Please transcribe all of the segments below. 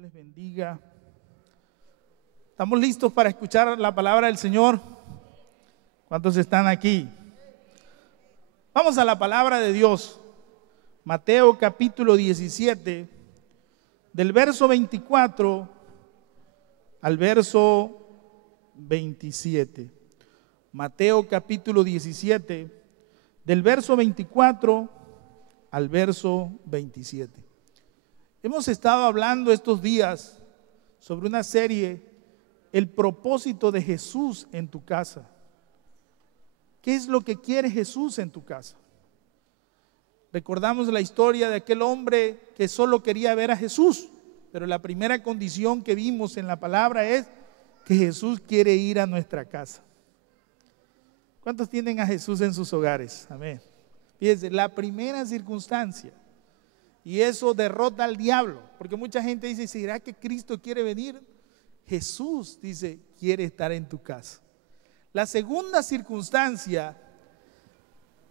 les bendiga. ¿Estamos listos para escuchar la palabra del Señor? ¿Cuántos están aquí? Vamos a la palabra de Dios. Mateo capítulo 17, del verso 24 al verso 27. Mateo capítulo 17, del verso 24 al verso 27. Hemos estado hablando estos días sobre una serie, el propósito de Jesús en tu casa. ¿Qué es lo que quiere Jesús en tu casa? Recordamos la historia de aquel hombre que solo quería ver a Jesús, pero la primera condición que vimos en la palabra es que Jesús quiere ir a nuestra casa. ¿Cuántos tienen a Jesús en sus hogares? Amén. Fíjense, la primera circunstancia, y eso derrota al diablo, porque mucha gente dice, ¿será que Cristo quiere venir? Jesús dice, quiere estar en tu casa. La segunda circunstancia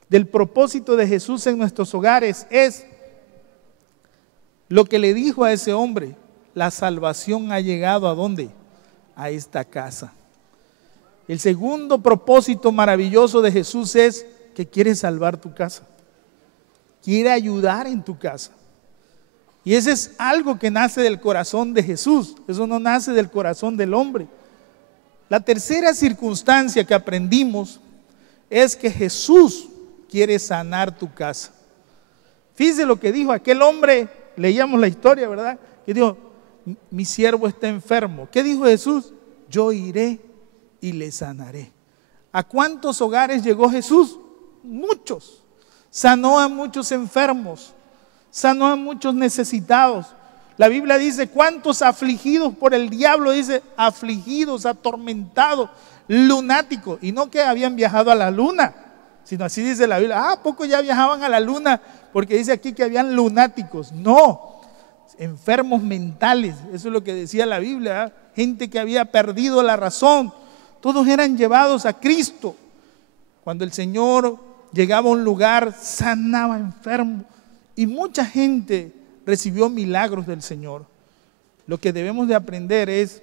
del propósito de Jesús en nuestros hogares es lo que le dijo a ese hombre: la salvación ha llegado ¿a dónde? A esta casa. El segundo propósito maravilloso de Jesús es que quiere salvar tu casa, quiere ayudar en tu casa. Y ese es algo que nace del corazón de Jesús, eso no nace del corazón del hombre. La tercera circunstancia que aprendimos es que Jesús quiere sanar tu casa. Fíjese lo que dijo aquel hombre, leíamos la historia, ¿verdad? Que dijo, mi siervo está enfermo. ¿Qué dijo Jesús? Yo iré y le sanaré. ¿A cuántos hogares llegó Jesús? Muchos. Sanó a muchos enfermos, sanó a muchos necesitados. La Biblia dice, ¿cuántos afligidos por el diablo? Dice, afligidos, atormentados, lunáticos. Y no que habían viajado a la luna, sino así dice la Biblia. ¿A poco ya viajaban a la luna? Porque dice aquí que habían lunáticos. No, enfermos mentales. Eso es lo que decía la Biblia, ¿eh? Gente que había perdido la razón. Todos eran llevados a Cristo. Cuando el Señor llegaba a un lugar, sanaba enfermos. Y mucha gente recibió milagros del Señor. Lo que debemos de aprender es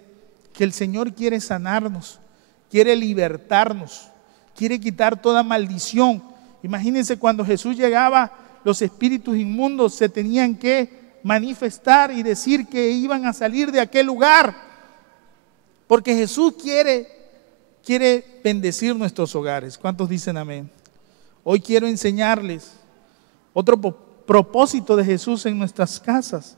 que el Señor quiere sanarnos, quiere libertarnos, quiere quitar toda maldición. Imagínense cuando Jesús llegaba, los espíritus inmundos se tenían que manifestar y decir que iban a salir de aquel lugar. Porque Jesús quiere bendecir nuestros hogares. ¿Cuántos dicen amén? Hoy quiero enseñarles otro propósito de Jesús en nuestras casas,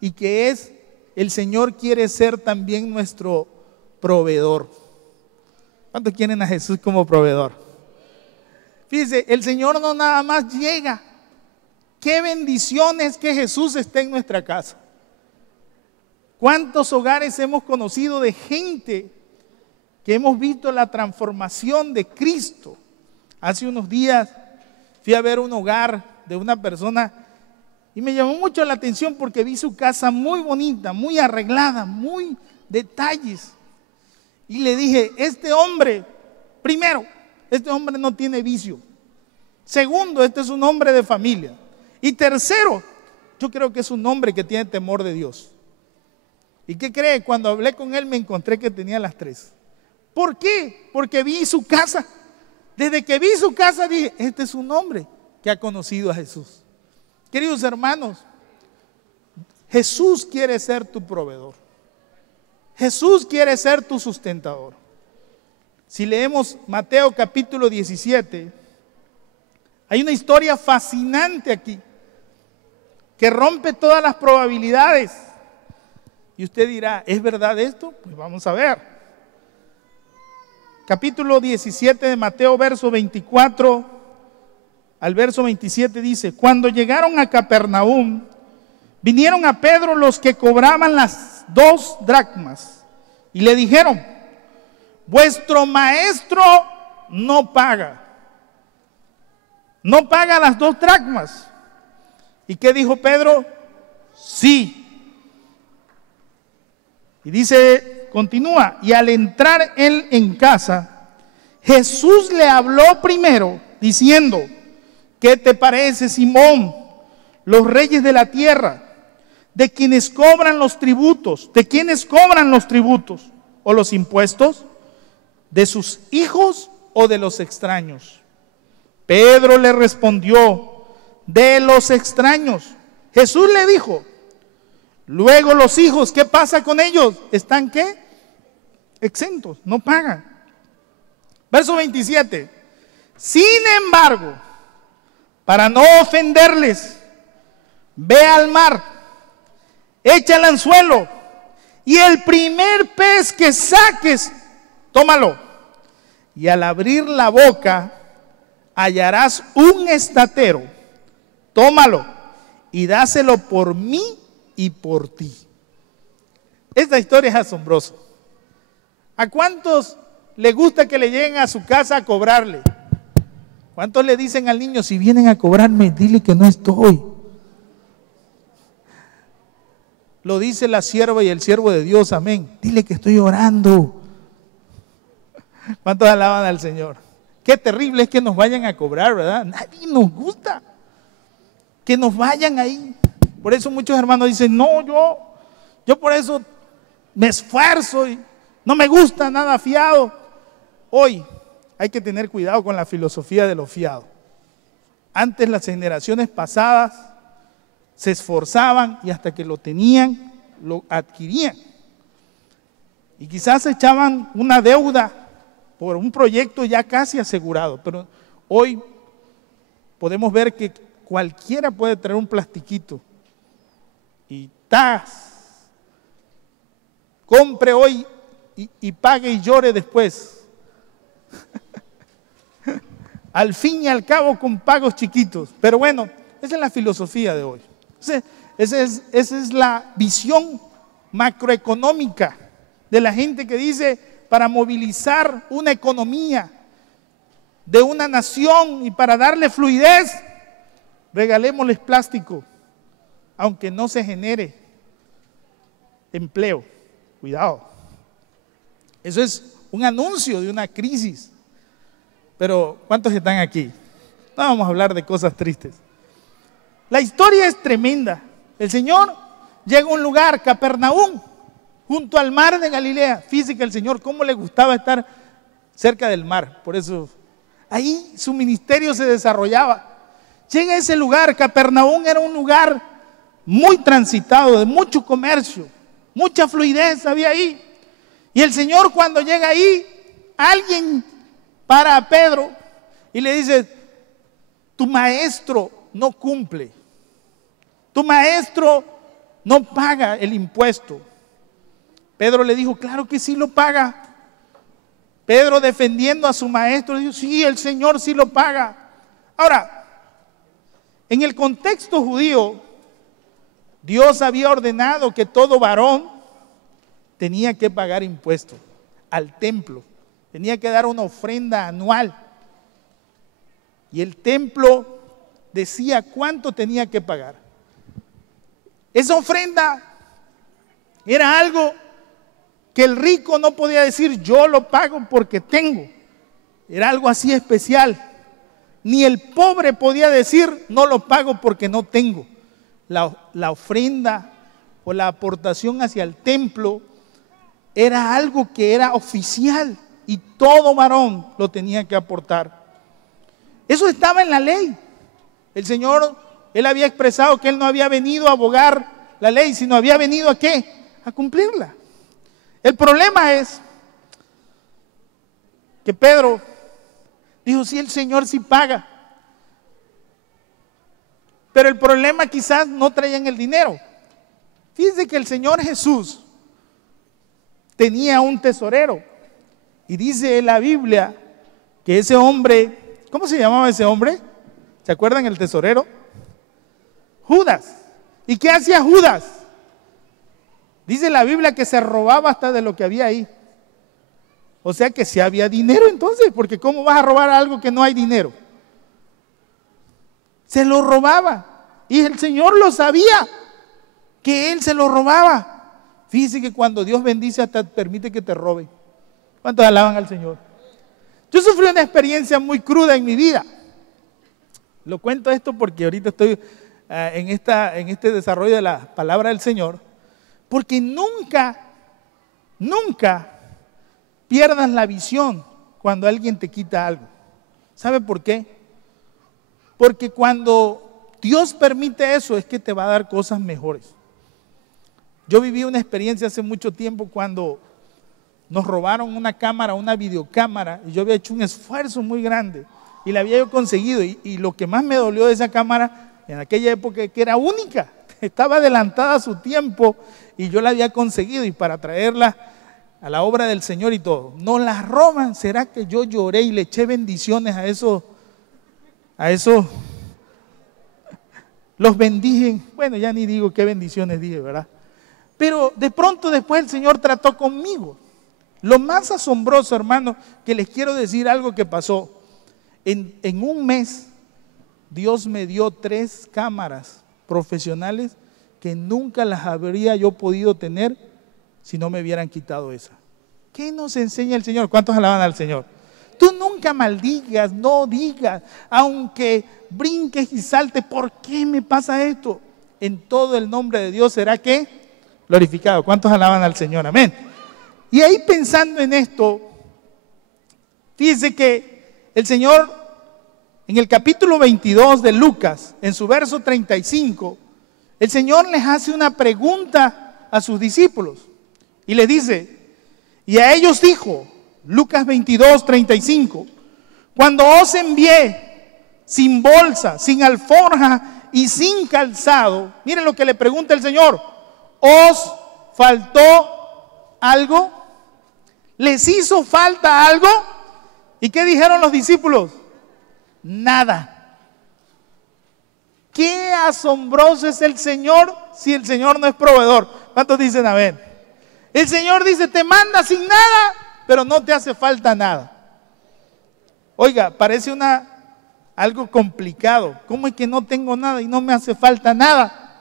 y que es, el Señor quiere ser también nuestro proveedor. ¿Cuántos quieren a Jesús como proveedor? Fíjense, el Señor no nada más llega. Qué bendición es que Jesús esté en nuestra casa. ¿Cuántos hogares hemos conocido de gente que hemos visto la transformación de Cristo? Hace unos días fui a ver un hogar de una persona y me llamó mucho la atención porque vi su casa muy bonita, muy arreglada, muy detalles. Y le dije, este hombre, primero, este hombre no tiene vicio. Segundo, este es un hombre de familia. Y tercero, yo creo que es un hombre que tiene temor de Dios. ¿Y qué cree? Cuando hablé con él me encontré que tenía las tres. ¿Por qué? Porque vi su casa. Desde que vi su casa dije, este es un hombre que ha conocido a Jesús. Queridos hermanos, Jesús quiere ser tu proveedor. Jesús quiere ser tu sustentador. Si leemos Mateo capítulo 17, hay una historia fascinante aquí que rompe todas las probabilidades. Y usted dirá, ¿es verdad esto? Pues vamos a ver. Capítulo 17 de Mateo, verso 24 al verso 27 dice, cuando llegaron a Capernaum, vinieron a Pedro los que cobraban las 2 dracmas y le dijeron, vuestro maestro no paga las 2 dracmas. ¿Y qué dijo Pedro? Sí. Y dice, continúa, y al entrar él en casa, Jesús le habló primero diciendo, ¿qué te parece, Simón? Los reyes de la tierra de quienes cobran los tributos. ¿De quiénes cobran los tributos o los impuestos? ¿De sus hijos o de los extraños? Pedro le respondió: de los extraños. Jesús le dijo: luego los hijos, ¿qué pasa con ellos? ¿Están qué? Exentos, no pagan. Verso 27. Sin embargo, para no ofenderles, ve al mar, echa el anzuelo y el primer pez que saques, tómalo. Y al abrir la boca hallarás un estatero. Tómalo y dáselo por mí y por ti. Esta historia es asombrosa. ¿A cuántos le gusta que le lleguen a su casa a cobrarle? ¿Cuántos le dicen al niño: si vienen a cobrarme, dile que no estoy? Lo dice la sierva y el siervo de Dios, amén. Dile que estoy orando. ¿Cuántos alaban al Señor? Qué terrible es que nos vayan a cobrar, ¿verdad? Nadie nos gusta que nos vayan ahí. Por eso muchos hermanos dicen: no, yo por eso me esfuerzo y no me gusta nada fiado. Hoy hay que tener cuidado con la filosofía de lo fiado. Antes, las generaciones pasadas se esforzaban y hasta que lo tenían, lo adquirían. Y quizás echaban una deuda por un proyecto ya casi asegurado. Pero hoy podemos ver que cualquiera puede traer un plastiquito y compre hoy y pague y llore después. Al fin y al cabo con pagos chiquitos. Pero bueno, esa es la filosofía de hoy. Esa es la visión macroeconómica de la gente que dice: para movilizar una economía de una nación y para darle fluidez, regalémosles plástico, aunque no se genere empleo. Cuidado. Eso es un anuncio de una crisis. Pero ¿cuántos están aquí? No vamos a hablar de cosas tristes. La historia es tremenda. El Señor llega a un lugar, Capernaum, junto al mar de Galilea. Fíjese que al Señor cómo le gustaba estar cerca del mar. Por eso ahí su ministerio se desarrollaba. Llega a ese lugar. Capernaum era un lugar muy transitado, de mucho comercio, mucha fluidez había ahí. Y el Señor, cuando llega ahí, alguien para a Pedro y le dice: tu maestro no cumple, tu maestro no paga el impuesto. Pedro le dijo: claro que sí lo paga. Pedro, defendiendo a su maestro, dijo: sí, el Señor sí lo paga. Ahora, en el contexto judío, Dios había ordenado que todo varón tenía que pagar impuestos al templo. Tenía que dar una ofrenda anual. Y el templo decía cuánto tenía que pagar. Esa ofrenda era algo que el rico no podía decir: yo lo pago porque tengo. Era algo así especial. Ni el pobre podía decir: no lo pago porque no tengo. La ofrenda o la aportación hacia el templo era algo que era oficial. Y todo varón lo tenía que aportar. Eso estaba en la ley. El Señor, Él había expresado que Él no había venido a abogar la ley, sino había venido ¿a qué? A cumplirla. El problema es que Pedro dijo: sí, el Señor sí paga. Pero el problema quizás no traían el dinero. Fíjense que el Señor Jesús tenía un tesorero. Y dice la Biblia que ese hombre, ¿cómo se llamaba ese hombre? ¿Se acuerdan el tesorero? Judas. ¿Y qué hacía Judas? Dice la Biblia que se robaba hasta de lo que había ahí. O sea que sí había dinero entonces, porque ¿cómo vas a robar algo que no hay dinero? Se lo robaba. Y el Señor lo sabía, que Él se lo robaba. Fíjese que cuando Dios bendice hasta permite que te roben. ¿Cuántos alaban al Señor? Yo sufrí una experiencia muy cruda en mi vida. Lo cuento esto porque ahorita estoy en este desarrollo de la palabra del Señor, porque nunca pierdas la visión cuando alguien te quita algo. ¿Sabe por qué? Porque cuando Dios permite eso es que te va a dar cosas mejores. Yo viví una experiencia hace mucho tiempo cuando nos robaron una cámara, una videocámara, y yo había hecho un esfuerzo muy grande y la había yo conseguido, y lo que más me dolió de esa cámara en aquella época es que era única, estaba adelantada a su tiempo y yo la había conseguido, y para traerla a la obra del Señor y todo, nos la roban. ¿Será que yo lloré y le eché bendiciones a esos, los bendije? Bueno, ya ni digo qué bendiciones dije, ¿verdad? Pero de pronto después el Señor trató conmigo. Lo más asombroso, hermano, que les quiero decir algo que pasó. En un mes, Dios me dio 3 cámaras profesionales que nunca las habría yo podido tener si no me hubieran quitado esa. ¿Qué nos enseña el Señor? ¿Cuántos alaban al Señor? Tú nunca maldigas, no digas, aunque brinques y saltes, ¿por qué me pasa esto? En todo el nombre de Dios será que glorificado. ¿Cuántos alaban al Señor? Amén. Y ahí pensando en esto, fíjense que el Señor en el capítulo 22 de Lucas, en su verso 35, el Señor les hace una pregunta a sus discípulos y les dice, y a ellos dijo, Lucas 22, 35, cuando os envié sin bolsa, sin alforja y sin calzado, miren lo que le pregunta el Señor, ¿os faltó algo? ¿Les hizo falta algo? ¿Y qué dijeron los discípulos? Nada. Qué asombroso es el Señor si el Señor no es proveedor. ¿Cuántos dicen amén? El Señor dice, te manda sin nada, pero no te hace falta nada. Oiga, parece algo complicado. ¿Cómo es que no tengo nada y no me hace falta nada?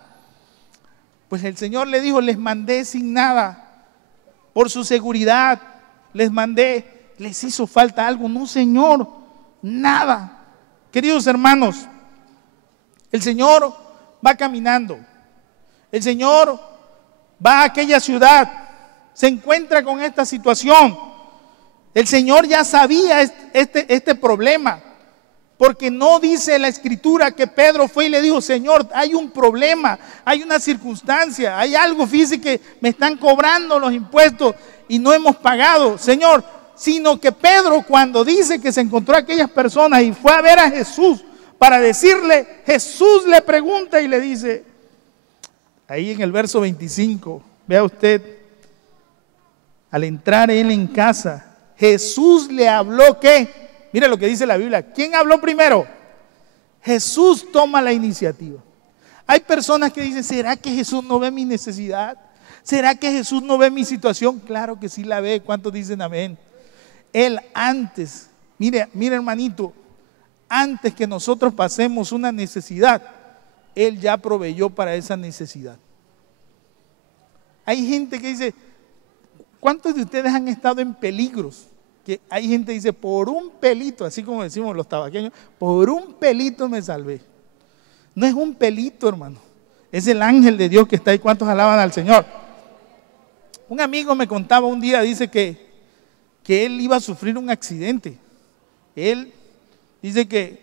Pues el Señor le dijo, les mandé sin nada. Por su seguridad, les mandé. ¿Les hizo falta algo? No, Señor, nada. Queridos hermanos, el Señor va caminando. El Señor va a aquella ciudad. Se encuentra con esta situación. El Señor ya sabía este problema. Porque no dice la Escritura que Pedro fue y le dijo, Señor, hay un problema, hay una circunstancia, hay algo, fíjese que me están cobrando los impuestos y no hemos pagado, Señor. Sino que Pedro, cuando dice que se encontró a aquellas personas y fue a ver a Jesús para decirle, Jesús le pregunta y le dice, ahí en el verso 25, vea usted, al entrar él en casa, Jesús le habló, ¿qué? Mire lo que dice la Biblia. ¿Quién habló primero? Jesús toma la iniciativa. Hay personas que dicen, ¿será que Jesús no ve mi necesidad? ¿Será que Jesús no ve mi situación? Claro que sí la ve. ¿Cuántos dicen amén? Él antes, mire hermanito, antes que nosotros pasemos una necesidad, Él ya proveyó para esa necesidad. Hay gente que dice, ¿cuántos de ustedes han estado en peligros? Que hay gente que dice, por un pelito, así como decimos los tabaqueños, por un pelito me salvé. No es un pelito, hermano, es el ángel de Dios que está ahí. ¿Cuántos alaban al Señor? Un amigo me contaba un día, dice que él iba a sufrir un accidente. Él dice que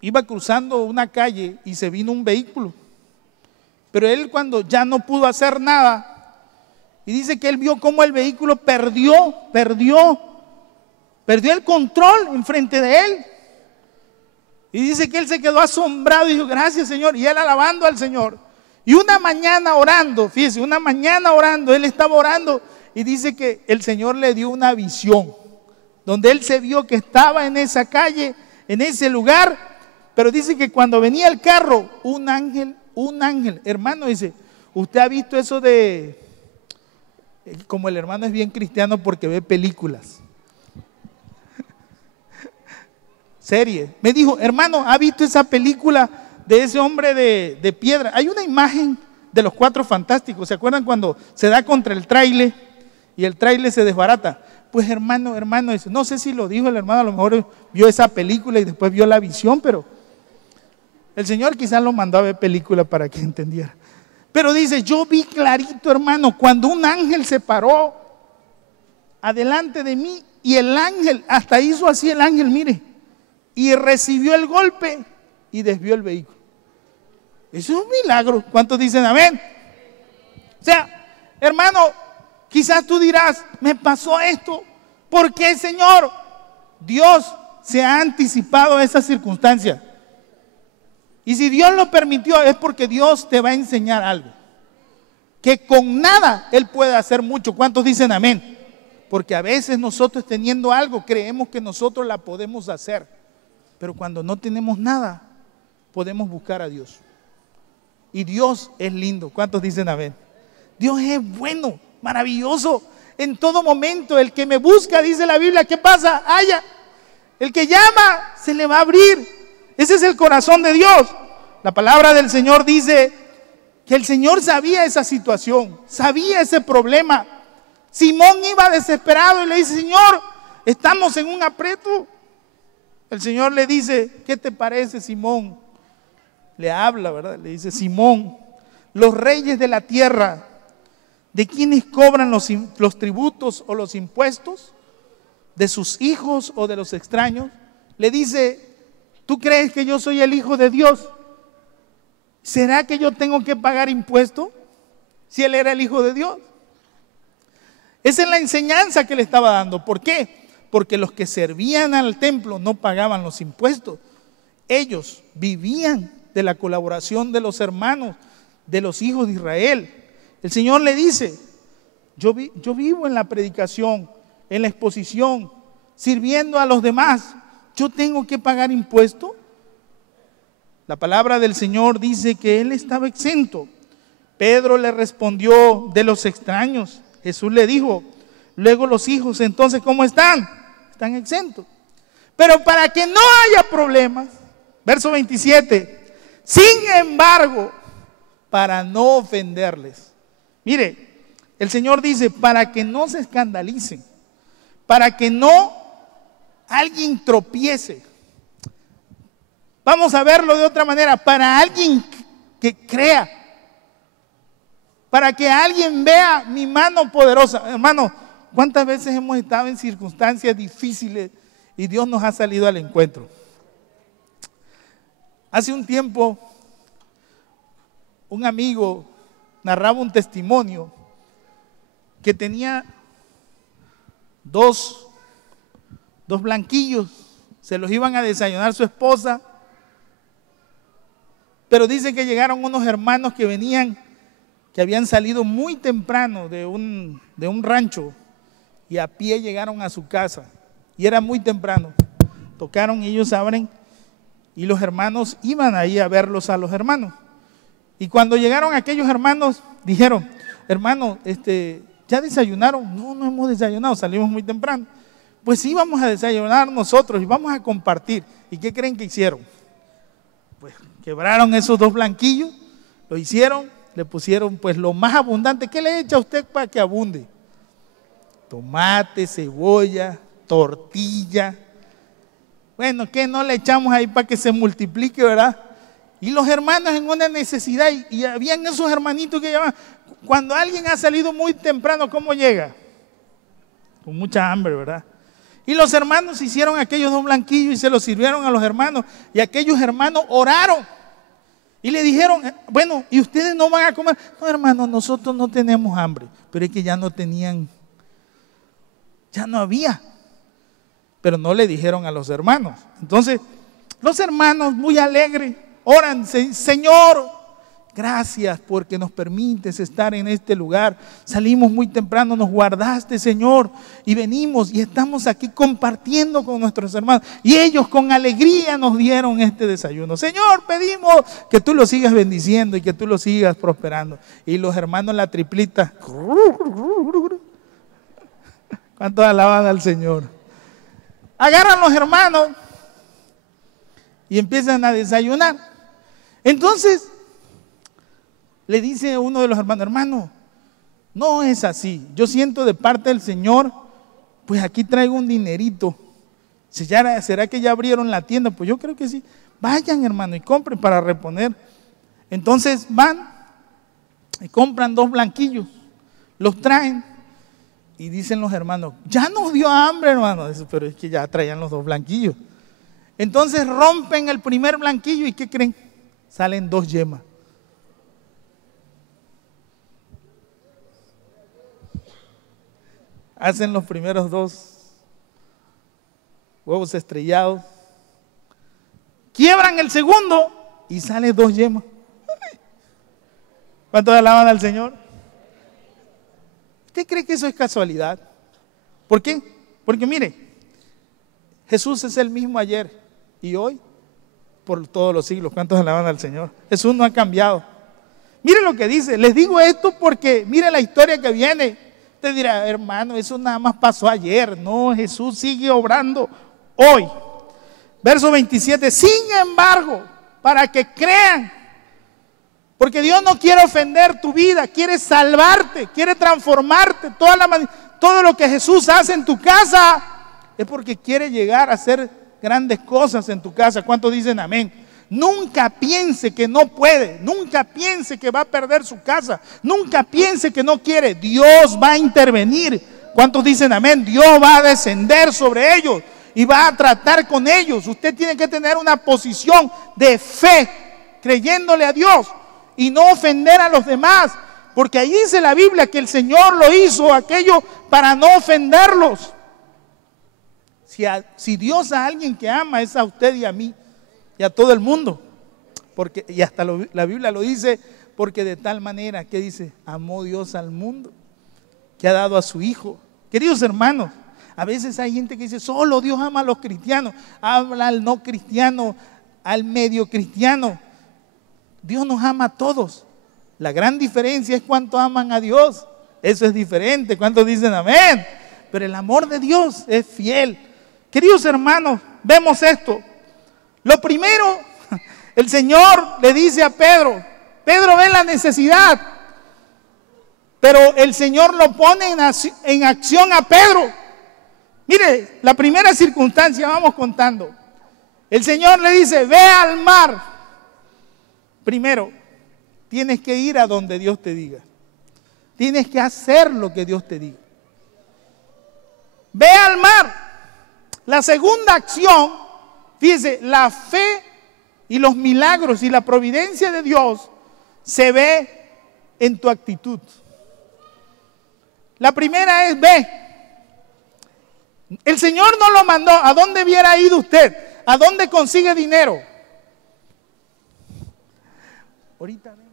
iba cruzando una calle y se vino un vehículo. Pero él cuando ya no pudo hacer nada, y dice que él vio cómo el vehículo perdió el control enfrente de él. Y dice que él se quedó asombrado y dijo, gracias Señor, y él alabando al Señor. Y una mañana orando, fíjese, él estaba orando y dice que el Señor le dio una visión, donde él se vio que estaba en esa calle, en ese lugar, pero dice que cuando venía el carro, un ángel, hermano, dice, ¿usted ha visto eso de, como el hermano es bien cristiano porque ve películas, series? Me dijo, hermano, ¿ha visto esa película de ese hombre de piedra? Hay una imagen de los 4 fantásticos, ¿se acuerdan cuando se da contra el tráiler y el tráiler se desbarata? Pues hermano, no sé si lo dijo el hermano, a lo mejor vio esa película y después vio la visión, pero El Señor quizás lo mandó a ver película para que entendiera. Pero dice, yo vi clarito, hermano, cuando un ángel se paró adelante de mí y el ángel, hasta hizo así el ángel, mire, y recibió el golpe y desvió el vehículo. Eso es un milagro. ¿Cuántos dicen amén? O sea, hermano, quizás tú dirás, me pasó esto. ¿Por qué, Señor? Dios se ha anticipado a esa circunstancia. Y si Dios lo permitió, es porque Dios te va a enseñar algo. Que con nada Él puede hacer mucho. ¿Cuántos dicen amén? Porque a veces nosotros teniendo algo, creemos que nosotros la podemos hacer. Pero cuando no tenemos nada, podemos buscar a Dios. Y Dios es lindo. ¿Cuántos dicen amén? Dios es bueno, maravilloso. En todo momento, el que me busca, dice la Biblia, ¿qué pasa? Haya. El que llama, se le va a abrir. Ese es el corazón de Dios. La palabra del Señor dice que el Señor sabía esa situación, sabía ese problema. Simón iba desesperado y le dice, Señor, estamos en un aprieto. El Señor le dice, ¿qué te parece, Simón? Le habla, ¿verdad? Le dice, Simón, los reyes de la tierra, ¿de quiénes cobran los tributos o los impuestos? ¿De sus hijos o de los extraños? Le dice, ¿tú crees que yo soy el Hijo de Dios? ¿Será que yo tengo que pagar impuestos si Él era el Hijo de Dios? Esa es la enseñanza que le estaba dando. ¿Por qué? Porque los que servían al templo no pagaban los impuestos. Ellos vivían de la colaboración de los hermanos, de los hijos de Israel. El Señor le dice, yo vivo en la predicación, en la exposición, sirviendo a los demás. ¿Yo tengo que pagar impuestos? La palabra del Señor dice que Él estaba exento. Pedro le respondió, de los extraños. Jesús le dijo, luego los hijos, entonces, ¿cómo están? Están exentos. Pero para que no haya problemas, verso 27, sin embargo, para no ofenderles. Mire, el Señor dice, para que no se escandalicen, para que no alguien tropiece. Vamos a verlo de otra manera, para alguien que crea, para que alguien vea mi mano poderosa. Hermano, ¿cuántas veces hemos estado en circunstancias difíciles y Dios nos ha salido al encuentro? Hace un tiempo, un amigo narraba un testimonio que tenía dos blanquillos, se los iban a desayunar su esposa, pero dice que llegaron unos hermanos que venían, que habían salido muy temprano de un rancho y a pie llegaron a su casa y era muy temprano. Tocaron y ellos abren y los hermanos iban ahí a verlos a los hermanos. Y cuando llegaron aquellos hermanos dijeron, hermano, ¿ya desayunaron? No hemos desayunado, salimos muy temprano. Pues sí, vamos a desayunar nosotros y vamos a compartir. ¿Y qué creen que hicieron? Pues quebraron esos dos blanquillos, lo hicieron, le pusieron pues lo más abundante. ¿Qué le echa a usted para que abunde? Tomate, cebolla, tortilla. Bueno, ¿qué no le echamos ahí para que se multiplique, verdad? Y los hermanos en una necesidad, y habían esos hermanitos que llamaban, cuando alguien ha salido muy temprano, ¿cómo llega? Con mucha hambre, ¿verdad? Y los hermanos hicieron aquellos dos blanquillos y se los sirvieron a los hermanos, y aquellos hermanos oraron y le dijeron, bueno, ¿y ustedes no van a comer? No, hermanos, nosotros no tenemos hambre, pero es que ya no tenían, ya no había, pero no le dijeron a los hermanos. Entonces, los hermanos muy alegres oran, Señor, gracias porque nos permites estar en este lugar. Salimos muy temprano, nos guardaste, Señor, y venimos y estamos aquí compartiendo con nuestros hermanos. Y ellos con alegría nos dieron este desayuno. Señor, pedimos que tú lo sigas bendiciendo y que tú lo sigas prosperando. Y los hermanos la triplita. ¿Cuántos alaban al Señor? Agarran los hermanos y empiezan a desayunar. Entonces, le dice uno de los hermanos, hermano, no es así. Yo siento de parte del Señor, pues aquí traigo un dinerito. ¿Será que ya abrieron la tienda? Pues yo creo que sí. Vayan, hermano, y compren para reponer. Entonces van y compran 2 blanquillos, los traen y dicen los hermanos, ya nos dio hambre, hermano. Pero es que ya traían los 2 blanquillos. Entonces rompen el primer blanquillo y ¿qué creen? Salen 2 yemas. Hacen los primeros 2 huevos estrellados. Quiebran el segundo y salen 2 yemas. ¿Cuántos alaban al Señor? ¿Usted cree que eso es casualidad? ¿Por qué? Porque mire, Jesús es el mismo ayer y hoy por todos los siglos. ¿Cuántos alaban al Señor? Jesús no ha cambiado. Mire lo que dice. Les digo esto porque mire la historia que viene. Usted dirá, hermano, eso nada más pasó ayer. No, Jesús sigue obrando hoy. Verso 27. Sin embargo, para que crean, porque Dios no quiere ofender tu vida, quiere salvarte, quiere transformarte. Todo lo que Jesús hace en tu casa es porque quiere llegar a hacer grandes cosas en tu casa. ¿Cuántos dicen amén? Nunca piense que no puede, nunca piense que va a perder su casa, nunca piense que no quiere. Dios va a intervenir. ¿Cuántos dicen amén? Dios va a descender sobre ellos y va a tratar con ellos. Usted tiene que tener una posición de fe, creyéndole a Dios y no ofender a los demás, porque ahí dice la Biblia que el Señor lo hizo aquello para no ofenderlos. Si Dios a alguien que ama es a usted y a mí y a todo el mundo, porque, y hasta la Biblia lo dice, porque de tal manera, ¿qué dice? Amó Dios al mundo, que ha dado a su Hijo. Queridos hermanos, a veces hay gente que dice, solo Dios ama a los cristianos, habla al no cristiano, al medio cristiano. Dios nos ama a todos. La gran diferencia es cuánto aman a Dios. Eso es diferente. ¿Cuántos dicen amén? Pero el amor de Dios es fiel. Queridos hermanos, vemos esto. Lo primero, el Señor le dice a Pedro, Pedro ve la necesidad, pero el Señor lo pone en acción a Pedro. Mire, la primera circunstancia, vamos contando. El Señor le dice, ve al mar. Primero, tienes que ir a donde Dios te diga. Tienes que hacer lo que Dios te diga. Ve al mar. La segunda acción, fíjese, la fe y los milagros y la providencia de Dios se ve en tu actitud. La primera es ve. El Señor no lo mandó. ¿A dónde hubiera ido usted? ¿A dónde consigue dinero? Ahorita ven.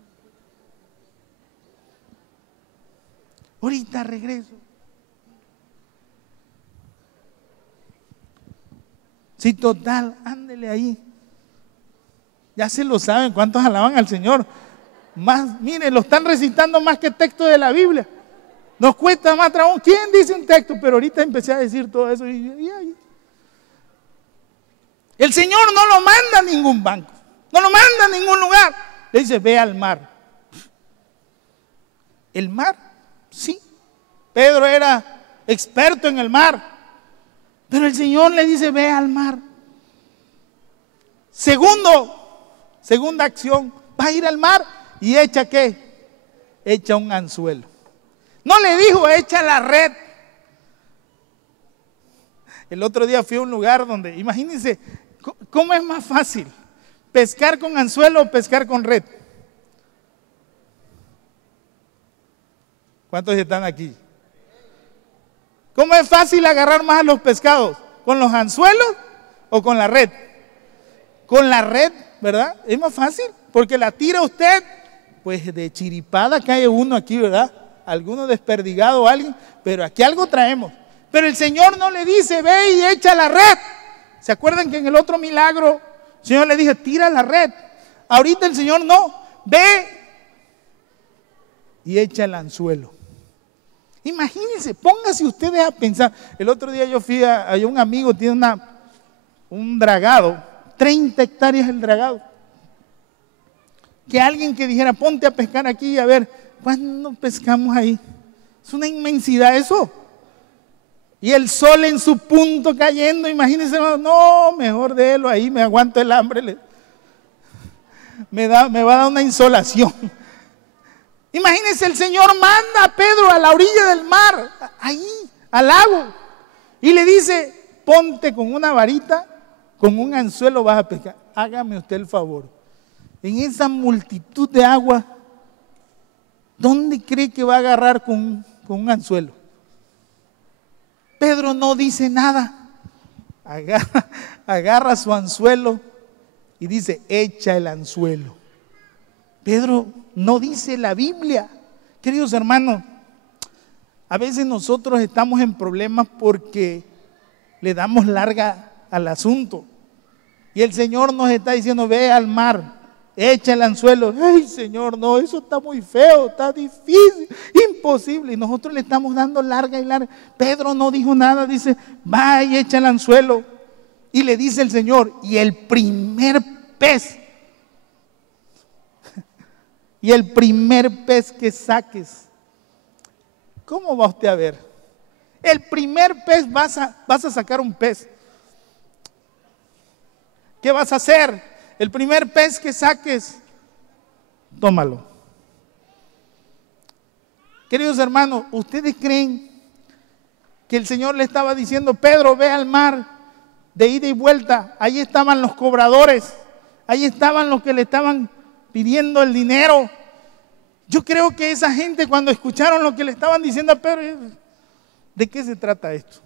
Ahorita regreso. Sí, total, ándele ahí. Ya se lo saben, ¿cuántos alaban al Señor? Más, mire, lo están recitando más que texto de la Biblia. Nos cuesta más trabajo. ¿Quién dice un texto? Pero ahorita empecé a decir todo eso. El Señor no lo manda a ningún banco, no lo manda a ningún lugar. Le dice, ve al mar. ¿El mar? Sí. Pedro era experto en el mar. Pero el Señor le dice, ve al mar. Segunda acción, va a ir al mar y echa ¿qué? Echa un anzuelo. No le dijo, echa la red. El otro día fui a un lugar donde, imagínense, ¿cómo es más fácil? ¿Pescar con anzuelo o pescar con red? ¿Cuántos están aquí? ¿Cómo es fácil agarrar más a los pescados? ¿Con los anzuelos o con la red? Con la red, ¿verdad? Es más fácil, porque la tira usted, pues de chiripada cae uno aquí, ¿verdad? Alguno desperdigado o alguien, pero aquí algo traemos. Pero el Señor no le dice, ve y echa la red. ¿Se acuerdan que en el otro milagro el Señor le dijo, tira la red? Ahorita el Señor no, ve y echa el anzuelo. Imagínense, pónganse ustedes a pensar. El otro día yo fui a un amigo, tiene un dragado, 30 hectáreas el dragado. Que alguien que dijera, ponte a pescar aquí y a ver, ¿cuándo pescamos ahí? Es una inmensidad eso. Y el sol en su punto cayendo, imagínense, no, mejor déjelo ahí, me aguanto el hambre. me va a dar una insolación. Imagínense, el Señor manda a Pedro a la orilla del mar, ahí, al lago, y le dice, ponte con una varita, con un anzuelo vas a pescar. Hágame usted el favor. En esa multitud de agua, ¿dónde cree que va a agarrar con un anzuelo? Pedro no dice nada. Agarra su anzuelo y dice, echa el anzuelo. Pedro no dice la Biblia. Queridos hermanos, a veces nosotros estamos en problemas porque le damos larga al asunto. Y el Señor nos está diciendo, ve al mar, echa el anzuelo. Ay, Señor, no, eso está muy feo, está difícil, imposible. Y nosotros le estamos dando larga y larga. Pedro no dijo nada, dice, va y echa el anzuelo. Y le dice el Señor, y el primer pez que saques, ¿cómo va usted a ver? El primer pez vas a sacar un pez. ¿Qué vas a hacer? El primer pez que saques, tómalo. Queridos hermanos, ¿ustedes creen que el Señor le estaba diciendo, Pedro, ve al mar de ida y vuelta? Ahí estaban los cobradores, ahí estaban los que le estaban pidiendo el dinero. Yo creo que esa gente, cuando escucharon lo que le estaban diciendo a Pedro, ¿de qué se trata esto?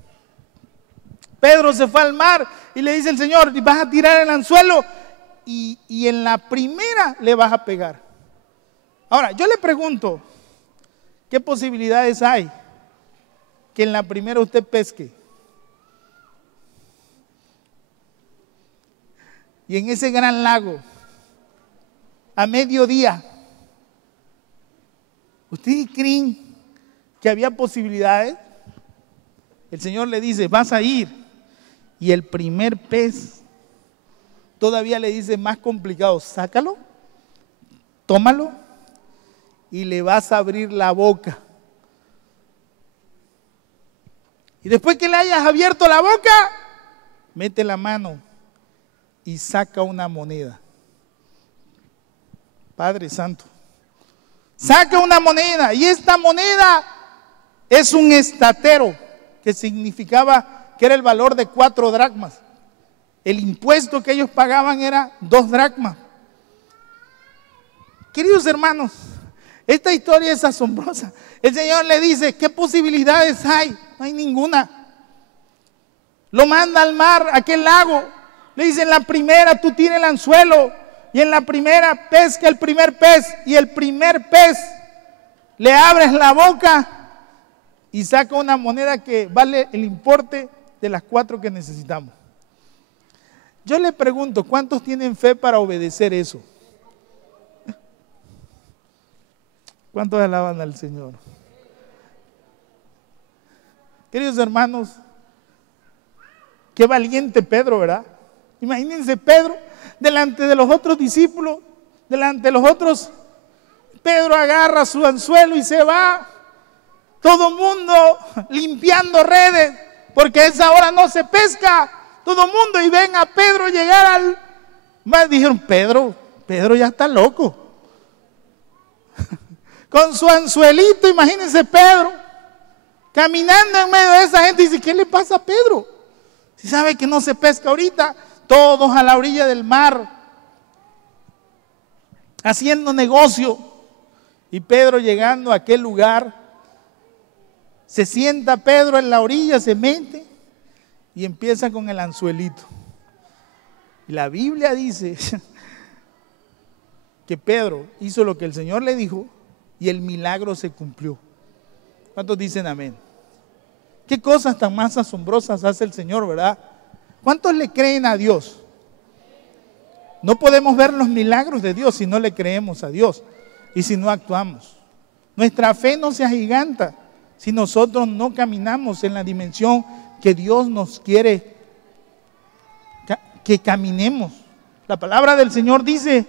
Pedro se fue al mar y le dice el Señor, vas a tirar el anzuelo y en la primera le vas a pegar. Ahora, yo le pregunto, ¿qué posibilidades hay que en la primera usted pesque? Y en ese gran lago, a mediodía, ¿ustedes creen que había posibilidades? El Señor le dice, vas a ir. Y el primer pez todavía le dice más complicado, sácalo, tómalo y le vas a abrir la boca. Y después que le hayas abierto la boca, mete la mano y saca una moneda. Padre Santo, saca una moneda, y esta moneda es un estatero, que significaba que era el valor de 4 dracmas. El impuesto que ellos pagaban era 2 dracmas. Queridos hermanos, esta historia es asombrosa. El Señor le dice, ¿qué posibilidades hay? No hay ninguna. Lo manda al mar, a aquel lago. Le dice, en la primera tú tira el anzuelo, y en la primera pesca el primer pez, y el primer pez le abres la boca y saca una moneda que vale el importe de las 4 que necesitamos. Yo le pregunto, ¿cuántos tienen fe para obedecer eso? ¿Cuántos alaban al Señor? Queridos hermanos, qué valiente Pedro, ¿verdad? Imagínense Pedro delante de los otros discípulos, delante de los otros. Pedro agarra su anzuelo y se va. Todo el mundo limpiando redes, porque a esa hora no se pesca. Todo el mundo, y ven a Pedro llegar al mar. Dijeron, Pedro ya está loco. Con su anzuelito, imagínense Pedro, caminando en medio de esa gente, y dice, ¿qué le pasa a Pedro? Si sabe que no se pesca ahorita. Todos a la orilla del mar, haciendo negocio. Y Pedro llegando a aquel lugar, se sienta Pedro en la orilla, se mete y empieza con el anzuelito. Y la Biblia dice que Pedro hizo lo que el Señor le dijo y el milagro se cumplió. ¿Cuántos dicen amén? ¿Qué cosas tan más asombrosas hace el Señor, verdad? ¿Cuántos le creen a Dios? No podemos ver los milagros de Dios si no le creemos a Dios y si no actuamos. Nuestra fe no se agiganta si nosotros no caminamos en la dimensión que Dios nos quiere que caminemos. La palabra del Señor dice